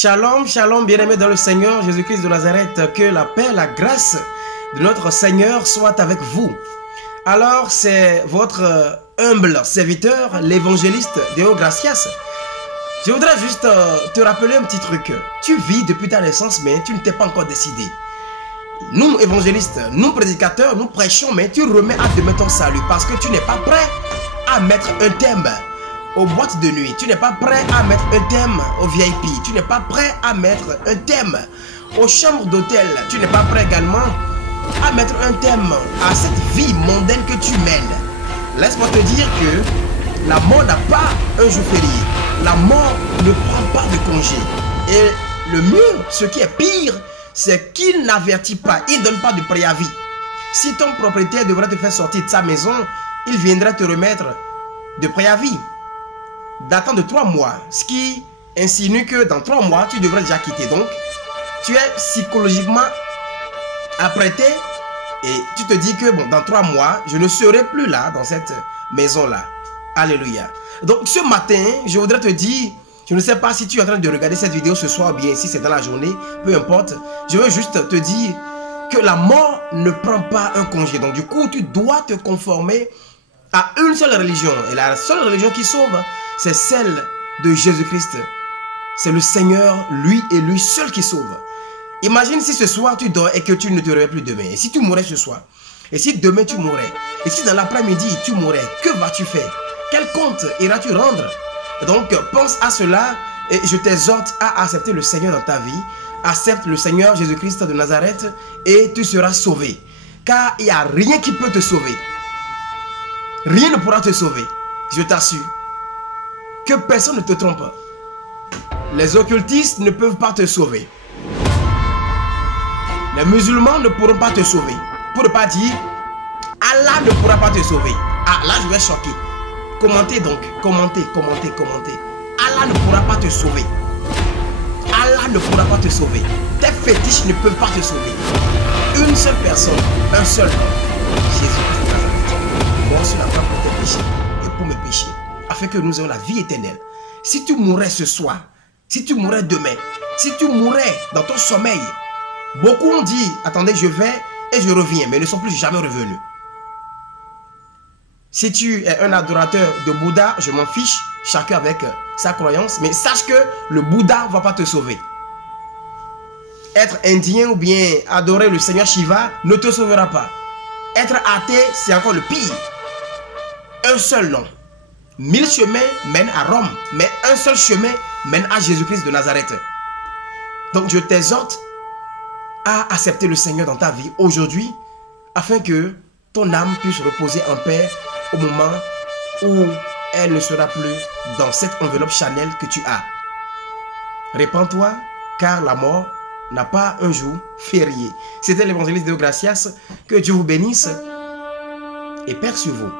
Shalom, shalom, bien-aimés dans le Seigneur Jésus-Christ de Nazareth. Que la paix, la grâce de notre Seigneur soit avec vous. Alors, c'est votre humble serviteur, l'évangéliste Deo Gracias. Je voudrais juste te rappeler un petit truc. Tu vis depuis ta naissance, mais tu ne t'es pas encore décidé. Nous, évangélistes, nous, prédicateurs, nous prêchons, mais tu remets à demain ton salut parce que tu n'es pas prêt à mettre un thème aux boîtes de nuit. Tu n'es pas prêt à mettre un thème au VIP. Tu n'es pas prêt à mettre un thème aux chambres d'hôtel. Tu n'es pas prêt également à mettre un thème à cette vie mondaine que tu mènes. Laisse-moi te dire que la mort n'a pas un jour férié. La mort ne prend pas de congé. Et le mieux, ce qui est pire, c'est qu'il n'avertit pas, il ne donne pas de préavis. Si ton propriétaire devrait te faire sortir de sa maison, il viendrait te remettre de préavis datant de 3 mois, ce qui insinue que dans 3 mois, tu devrais déjà quitter. Donc, tu es psychologiquement apprêté et tu te dis que bon, dans 3 mois, je ne serai plus là, dans cette maison-là. Alléluia. Donc, ce matin, je voudrais te dire, je ne sais pas si tu es en train de regarder cette vidéo ce soir ou bien si c'est dans la journée, peu importe. Je veux juste te dire que la mort ne prend pas un congé. Donc, du coup, tu dois te conformer à une seule religion. Et la seule religion qui sauve, c'est celle de Jésus-Christ. C'est le Seigneur, lui et lui seul qui sauve. Imagine si ce soir tu dors et que tu ne te réveilles plus demain. Et si tu mourais ce soir, et si demain tu mourais, et si dans l'après-midi tu mourais, que vas-tu faire? Quel compte iras-tu rendre? Donc pense à cela et je t'exhorte à accepter le Seigneur dans ta vie. Accepte le Seigneur Jésus-Christ de Nazareth et tu seras sauvé. Car il n'y a rien qui peut te sauver. Rien ne pourra te sauver. Je t'assure. Que personne ne te trompe. Les occultistes ne peuvent pas te sauver. Les musulmans ne pourront pas te sauver. Pour ne pas dire, Allah ne pourra pas te sauver. Ah, là je vais choquer. Commentez donc. Commentez. Allah ne pourra pas te sauver. Allah ne pourra pas te sauver. Tes fétiches ne peuvent pas te sauver. Une seule personne, un seul homme, Jésus-Christ de Nazareth, mort sur la croix pour tes péchés et pour mes péchés, afin que nous ayons la vie éternelle. Si tu mourrais ce soir, si tu mourrais demain, si tu mourrais dans ton sommeil, beaucoup ont dit, attendez, je vais et je reviens, mais ils ne sont plus jamais revenus. Si tu es un adorateur de Bouddha, je m'en fiche, chacun avec sa croyance, mais sache que le Bouddha ne va pas te sauver. Être indien ou bien adorer le Seigneur Shiva ne te sauvera pas. Être athée, c'est encore le pire. Un seul nom. 1000 chemins mènent à Rome, mais un seul chemin mène à Jésus-Christ de Nazareth. Donc je t'exhorte à accepter le Seigneur dans ta vie aujourd'hui, afin que ton âme puisse reposer en paix au moment où elle ne sera plus dans cette enveloppe Chanel que tu as. Répands-toi, car la mort n'a pas un jour férié. C'était l'évangéliste Deo Gracias. Que Dieu vous bénisse et Père sur vous.